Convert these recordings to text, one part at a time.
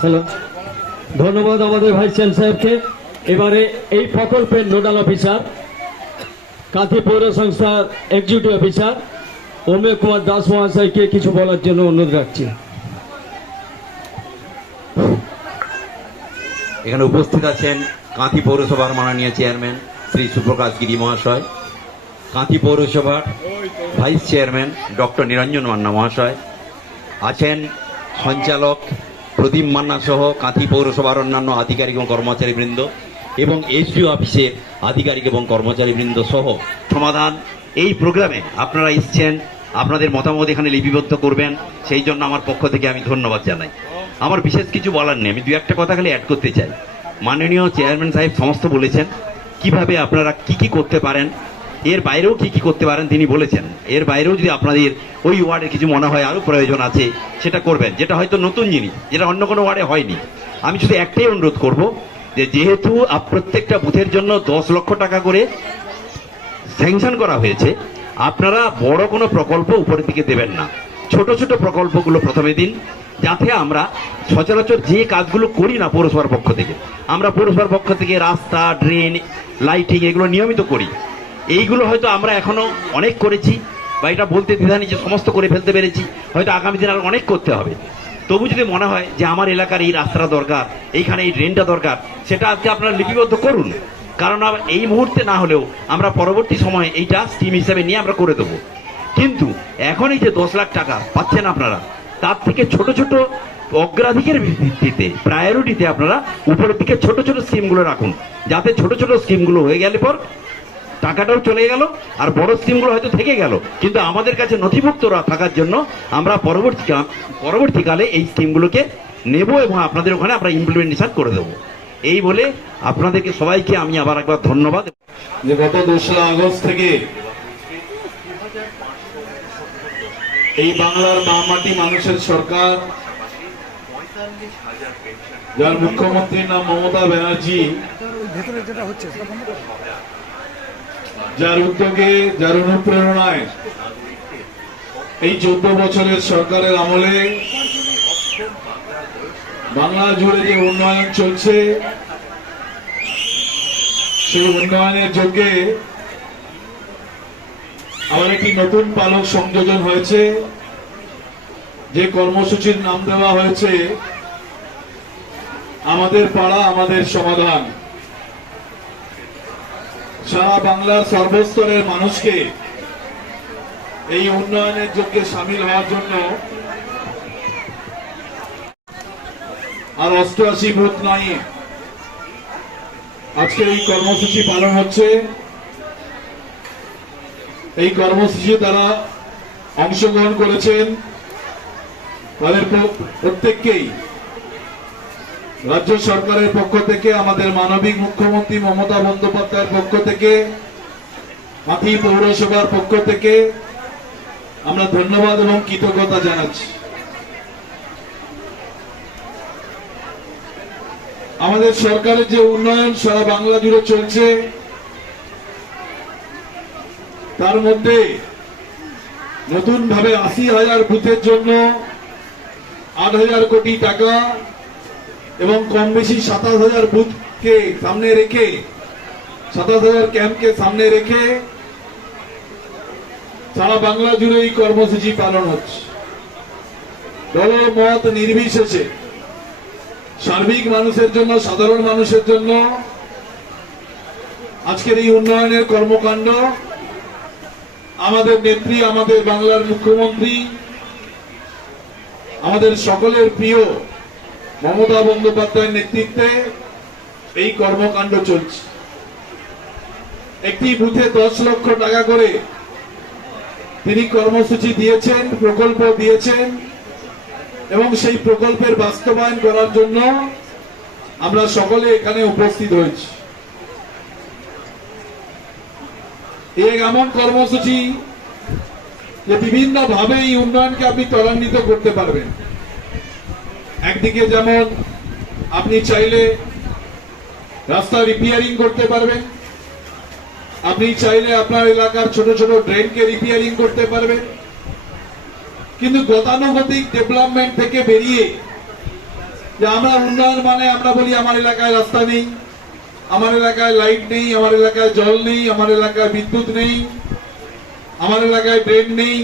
Hello. ধন্যবাদ আমাদের vice সাহেবকে। এবারে এই প্রকল্পের নোডাল অফিসার, কাঁথি পৌর সংস্থার এক্সিকিউটিভ অফিসার অমিয় কুমার দাস মহাশয়কে কিছু বলার জন্য অনুরোধ রাখছি। এখানে উপস্থিত আছেন কাঁথি পৌরসভার মাননীয় চেয়ারম্যান শ্রী সুপ্রকাশ গিরি মহাশয়, কাঁথি পৌরসভার vice chairman doctor Niranjan Manna মহাশয়, আছেন সঞ্চালক প্রদীপ মান্না সহ কাঁথি পৌরসভার অন্যান্য আধিকারিক এবং কর্মচারীবৃন্দ এবং এসডিও অফিসের আধিকারিক এবং কর্মচারীবৃন্দ সহ। সমাধান, এই প্রোগ্রামে আপনারা এসছেন, আপনাদের মতামত এখানে লিপিবদ্ধ করবেন, সেই জন্য আমার পক্ষ থেকে আমি ধন্যবাদ জানাই। আমার বিশেষ কিছু বলার নেই, আমি দু একটা কথা খালি অ্যাড করতে চাই। মাননীয় চেয়ারম্যান সাহেব সমস্ত বলেছেন, কীভাবে আপনারা কি কি করতে পারেন এর বাইরেও কি কি করতে পারেন তিনি বলেছেন। এর বাইরেও যদি আপনাদের ওই ওয়ার্ডের কিছু মনে হয়, আরও প্রয়োজন আছে, সেটা করবেন। যেটা হয়তো নতুন জিনিস, যেটা অন্য কোনো ওয়ার্ডে হয়নি। আমি শুধু একটাই অনুরোধ করব যে যেহেতু প্রত্যেকটা বুথের জন্য দশ লক্ষ টাকা করে স্যাংশন করা হয়েছে, আপনারা বড় কোনো প্রকল্প উপরের দিকে দেবেন না। ছোট ছোট প্রকল্পগুলো প্রথমে দিন, যাতে আমরা সচরাচর যে কাজগুলো করি না পৌরসভার পক্ষ থেকে, আমরা পৌরসভার পক্ষ থেকে রাস্তা, ড্রেন, লাইটিং এগুলো নিয়মিত করি। এইগুলো হয়তো আমরা এখনও অনেক করেছি বা এটা বলতে দ্বিধানি যে সমস্ত করে ফেলতে পেরেছি, হয়তো আগামী দিন আরও অনেক করতে হবে। তবু যদি মনে হয় যে আমার এলাকার এই রাস্তাটা দরকার, এইখানে এই ড্রেনটা দরকার, সেটা আজকে আপনারা লিপিবদ্ধ করুন। কারণ এই মুহূর্তে না হলেও আমরা পরবর্তী সময়ে এইটা স্কিম হিসেবে নিয়ে আমরা করে দেবো। কিন্তু এখন এই যে দশ লাখ টাকা পাচ্ছেন আপনারা, তার থেকে ছোট ছোট অগ্রাধিকার ভিত্তিতে প্রায়োরিটিতে আপনারা উপরের দিকে ছোট ছোট স্কিমগুলো রাখুন। যাতে ছোট ছোট স্কিমগুলো হয়ে গেলে পর টাকাটাও চলে গেল, আর বড় স্কিমগুলো হয়তো থেকে গেল। কিন্তু আমাদের কাছে নথিভুক্ত থাকার জন্য আমরা পরবর্তী পরবর্তীকালে এই স্কিমগুলোকে নেব এবং আপনাদের ওখানে আমরা ইমপ্লিমেন্টেশন করে দেবো। এই বলে আপনাদেরকে সবাইকে আমি আবার একবার ধন্যবাদ। যে গত দোসরা আগস্ট থেকে এই বাংলার মামাটি মানুষের সরকার, যার মুখ্যমন্ত্রীর নাম মমতা ব্যানার্জি যার উদ্যোগে, যার অনুপ্রেরণায় এই চোদ্দ বছরের সরকারের আমলে বাংলা জুড়ে যে উন্নয়ন চলছে, সেই উন্নয়নের যোগ্যে আবার একটি নতুন পালক সংযোজন হয়েছে। যে কর্মসূচির নাম দেওয়া হয়েছে, আমাদের পাড়া, আমাদের সমাধান। সারা বাংলার সর্বস্তরের মানুষকে এই উন্নয়নের যোগ্যে সামিল হওয়ার জন্য আর অষ্টআশি বুথ নাই। আজকে এই কর্মসূচি পালন হচ্ছে। এই কর্মসূচি তারা অংশগ্রহণ করেছেন। তাদের প্রত্যেককেই রাজ্য সরকারের পক্ষ থেকে, আমাদের মানবিক মুখ্যমন্ত্রী মমতা বন্দ্যোপাধ্যায়ের পক্ষ থেকে মাথি পৌরসভার পক্ষ থেকে, আমরা ধন্যবাদ এবং কৃতজ্ঞতা জানাচ্ছি। আমাদের সরকারের যে উন্নয়ন সারা বাংলা জুড়ে চলছে, তার মধ্যে নতুন ভাবে আশি হাজার বুথের জন্য আট হাজার কোটি টাকা এবং কম বেশি সাতাশ হাজার বুথকে সামনে রেখে, সাতাশ হাজার ক্যাম্পকে সামনে রেখে সারা বাংলা জুড়ে এই কর্মসূচি পালন হচ্ছে। দল মত নির্বিশেষে সার্বিক মানুষের জন্য, সাধারণ মানুষের জন্য আজকের এই উন্নয়নের কর্মকাণ্ড, আমাদের নেত্রী, আমাদের বাংলার মুখ্যমন্ত্রী, আমাদের সকলের প্রিয় মমতা বন্দ্যোপাধ্যায়ের নেতৃত্বে এই কর্মকাণ্ড চলছে। একটি বুথে দশ লক্ষ টাকা করে তিনি কর্মসূচি দিয়েছেন, প্রকল্প দিয়েছেন এবং সেই প্রকল্পের বাস্তবায়ন করার জন্য আমরা সকলে এখানে উপস্থিত হয়েছি। এমন কর্মসূচি যে বিভিন্ন ভাবে এই উন্নয়নকে আপনি ত্বরান্বিত করতে পারবেন। একদিকে যেমন আপনি চাইলে রাস্তা রিপেয়ারিং করতে পারবেন, আপনি চাইলে আপনার এলাকার ছোট ছোট ড্রেনকে রিপেয়ারিং করতে পারবেন। কিন্তু গতানুগতিক ডেভেলপমেন্ট থেকে বেরিয়ে যে আমরা উন্নয়ন মানে আমরা বলি আমার এলাকায় রাস্তা নেই, আমার এলাকায় লাইট নেই, আমার এলাকায় জল নেই, আমার এলাকায় বিদ্যুৎ নেই, আমার এলাকায় ড্রেন নেই।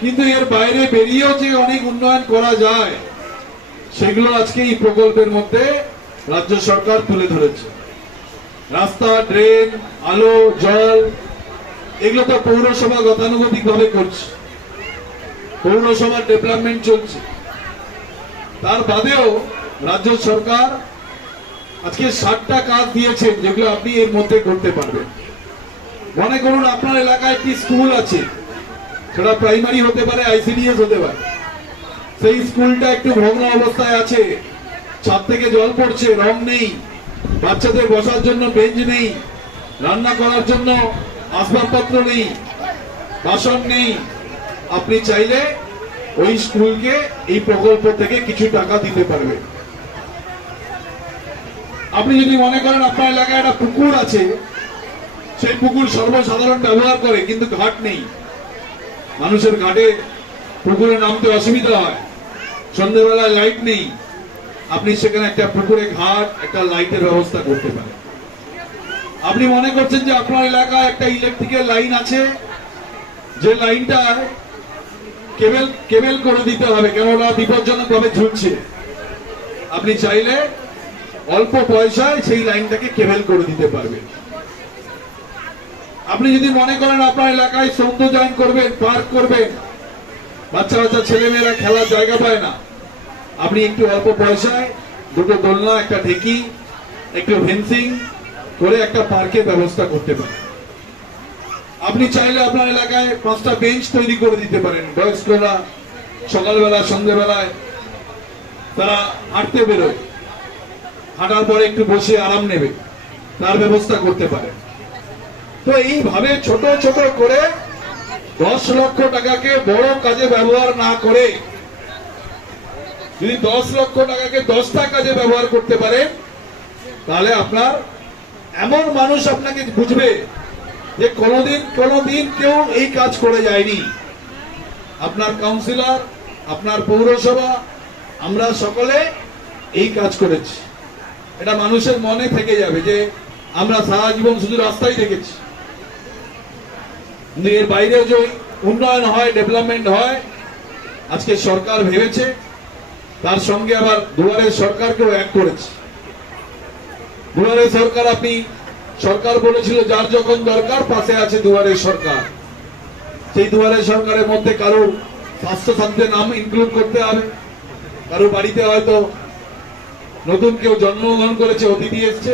কিন্তু এর বাইরে বেরিয়েও যে অনেক উন্নয়ন করা যায় সেগুলো আজকে এই প্রকল্পের মধ্যে রাজ্য সরকার তুলে ধরেছে। রাস্তা, ড্রেন, আলো, জল, এগুলো তো পৌরসভা গতানুগতিক ভাবে করছে। পৌরসভার ডেভেলপমেন্ট চলছে। তার বাদেও রাজ্য সরকার আজকে ষাটটা কাজ দিয়েছেন যেগুলো আপনি এর মধ্যে করতে পারবেন। মনে করুন আপনার এলাকায় একটি স্কুল আছে, সেটা প্রাইমারি হতে পারে, আইসিডিএস হতে পারে। সেই স্কুলটা একটু ভগ্ন অবস্থায় আছে। ছাদ থেকে জল পড়ছে, রং নেই। বাচ্চাদের বসার জন্য বেঞ্চ নেই। রান্না করার জন্য আসবাবপত্র নেই। বাসন নেই। আপনি চাইলে ওই স্কুলকে এই প্রকল্প থেকে কিছু টাকা দিতে পারবে আপনি যদি মনে করেন আপনার এলাকায় একটা পুকুর আছে, সেই পুকুর সর্বসাধারণ ব্যবহার করে, কিন্তু ঘাট নেই। মানুষের ঘাটে পুকুরে নামতে অসুবিধা হয়। সন্ধ্যেবেলায় লাইট নেই। আপনি সেখানে একটা পুকুরে ঘাট, একটা লাইটের ব্যবস্থা করতে পারেন। আপনি মনে করছেন যে আপনার এলাকায় একটা ইলেকট্রিকের লাইন আছে? যে লাইনটা কেবেল কেবেল করে দিতে হবে, কেননা বিপজ্জনক ভাবে ঝুলছে। আপনি চাইলে অল্প পয়সায় সেই লাইনটাকে কেবেল করে দিতে পারবেন। আপনি যদি মনে করেন আপনার এলাকায় সৌন্দর্যায়ন করবেন পার্ক করবেন বাচ্চা বাচ্চা ছেলেমেয়েরা খেলার জায়গা পায় না। আপনি একটু অল্প পয়সায় দুটো দোলনা, একটা ঢেকি, একটু ফেন্সিং করে একটা পার্কের ব্যবস্থা করতে পারেন। আপনি চাইলে আপনার এলাকায় পাঁচটা বেঞ্চ তৈরি করে দিতে পারেন। বয়স্করা সকালবেলা, সন্ধ্যেবেলায় তারা হাঁটতে বেরোয়। হাঁটার পরে একটু বসে আরাম নেবে। তার ব্যবস্থা করতে পারে তো এইভাবে ছোট ছোট করে দশ লক্ষ টাকাকে বড় কাজে ব্যবহার না করে যদি দশ লক্ষ টাকাকে দশটা কাজে ব্যবহার করতে পারে, তাহলে আপনার এমন মানুষ আপনাকে বুঝবে যে কোনোদিন কোনোদিন কেউ এই কাজ করে যায়নি। আপনার কাউন্সিলর আপনার পৌরসভা, আমরা সকলে এই কাজ করেছি। এটা মানুষের মনে থেকে যাবে যে আমরা সারা জীবন শুধু রাস্তায় দেখেছি। কিন্তু এর বাইরে যে উন্নয়ন হয় ডেভেলপমেন্ট হয়, আজকে সরকার ভেবেছে, তার সঙ্গে আবার দুয়ারের সরকারকেও এক করেছে। দুয়ারের সরকার আপনি, সরকার বলেছিল যার যখন দরকার পাশে আছে দুয়ারের সরকার। সেই দুয়ারের সরকারের মধ্যে কারও স্বাস্থ্য সাথীদের নাম ইনক্লুড করতে হবে। কারও বাড়িতে হয়তো নতুন কেউ জন্মগ্রহণ করেছে, অতিথি এসছে।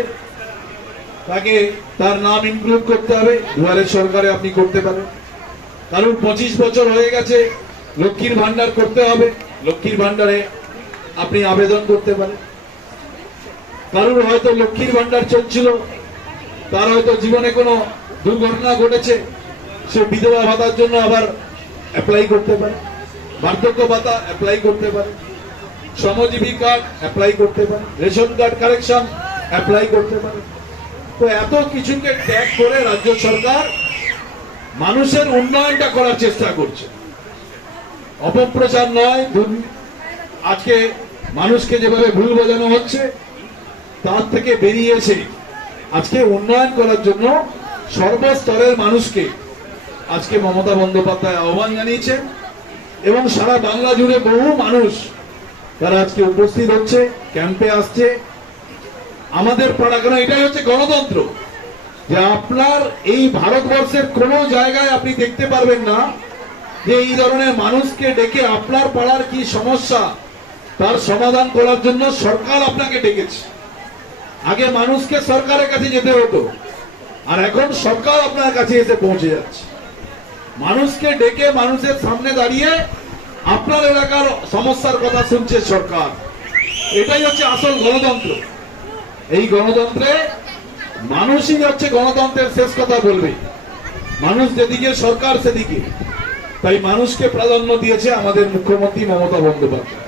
তাকে তার নাম ইনক্লুড করতে হবে। দুয়ারের সরকারে আপনি করতে পারেন। কারণ পঁচিশ বছর হয়ে গেছে, লক্ষ্মীর ভান্ডার করতে হবে। লক্ষ্মীর ভান্ডারে আপনি আবেদন করতে পারেন। কারুর হয়তো লক্ষ্মীর ভান্ডার চলছিল, তার হয়তো জীবনে কোনো দুর্ঘটনা ঘটেছে, সে বিধবা ভাতার জন্য আবার অ্যাপ্লাই করতে পারে। বার্ধক্য ভাতা অ্যাপ্লাই করতে পারে। শ্রমজীবী কার্ড অ্যাপ্লাই করতে পারে। রেশন কার্ড কারেকশন অ্যাপ্লাই করতে পারে। তো এত কিছুকে ত্যাগ করে রাজ্য সরকার মানুষের উন্নয়নটা করার চেষ্টা করছে। অপপ্রচার নয় আজকে মানুষকে যেভাবে ভুল বোঝানো হচ্ছে, তার থেকে বেরিয়ে এসে আজকে উন্নয়ন করার জন্য সর্বস্তরের মানুষকে আজকে মমতা বন্দ্যোপাধ্যায় আহ্বান জানিয়েছেন এবং সারা বাংলা জুড়ে বহু মানুষ তারা আজকে উপস্থিত হচ্ছে, ক্যাম্পে আসছে আমাদের পাড়া কেন এটাই হচ্ছে গণতন্ত্র। যে আপনার এই ভারতবর্ষের কোন জায়গায় আপনি দেখতে পারবেন না যে এই ধরনের মানুষকে ডেকে আপনার পাড়ার কি সমস্যা, তার সমাধান করার জন্য সরকার আপনাকে ডেকেছে। আগে মানুষকে সরকারের কাছে যেতে হতো, আর এখন সরকার আপনার কাছে এসে পৌঁছে যাচ্ছে। মানুষকে ডেকে মানুষের সামনে দাঁড়িয়ে আপনার এলাকার সমস্যার কথা শুনছে সরকার। এটাই হচ্ছে আসল গণতন্ত্র। এই গণতন্ত্রে মানুষই হচ্ছে গণতন্ত্রের শেষ কথা বলবে। মানুষ যেদিকে, সরকার সেদিকে। তাই মানুষকে প্রাধান্য দিয়েছে আমাদের মুখ্যমন্ত্রী মমতা বন্দ্যোপাধ্যায়।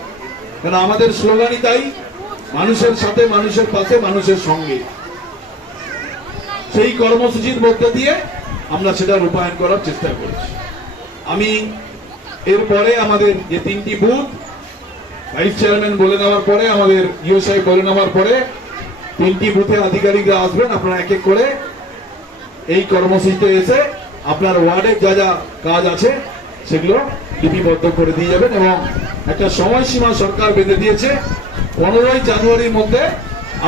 কারণ আমাদের স্লোগানই তাই, মানুষের সাথে, মানুষের পাশে, মানুষের সঙ্গে। সেই কর্মসূচির মধ্যে দিয়ে আমরা সেটা রূপায়ণ করার চেষ্টা করেছি। আমি এরপরে আমাদের যে তিনটি বুথ, ভাইস চেয়ারম্যান বলে নেওয়ার পরে, আমাদের ইও সাহেব বলে নেওয়ার পরে তিনটি বুথে আধিকারিকরা আসবেন, আপনারা এক এক করে এই কর্মসূচিতে এসে আপনার ওয়ার্ডের যা যা কাজ আছে, সেগুলো লিপিবদ্ধ করে দিয়ে যাবেন এবং একটা সময়সীমা সরকার বেঁধে দিয়েছে। পনেরোই জানুয়ারির মধ্যে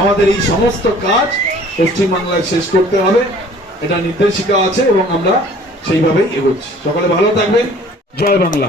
আমাদের এই সমস্ত কাজ পশ্চিমবাংলায় শেষ করতে হবে। এটা নির্দেশিকা আছে এবং আমরা সেইভাবেই এগোচ্ছি। সকালে ভালো থাকবেন। জয় বাংলা।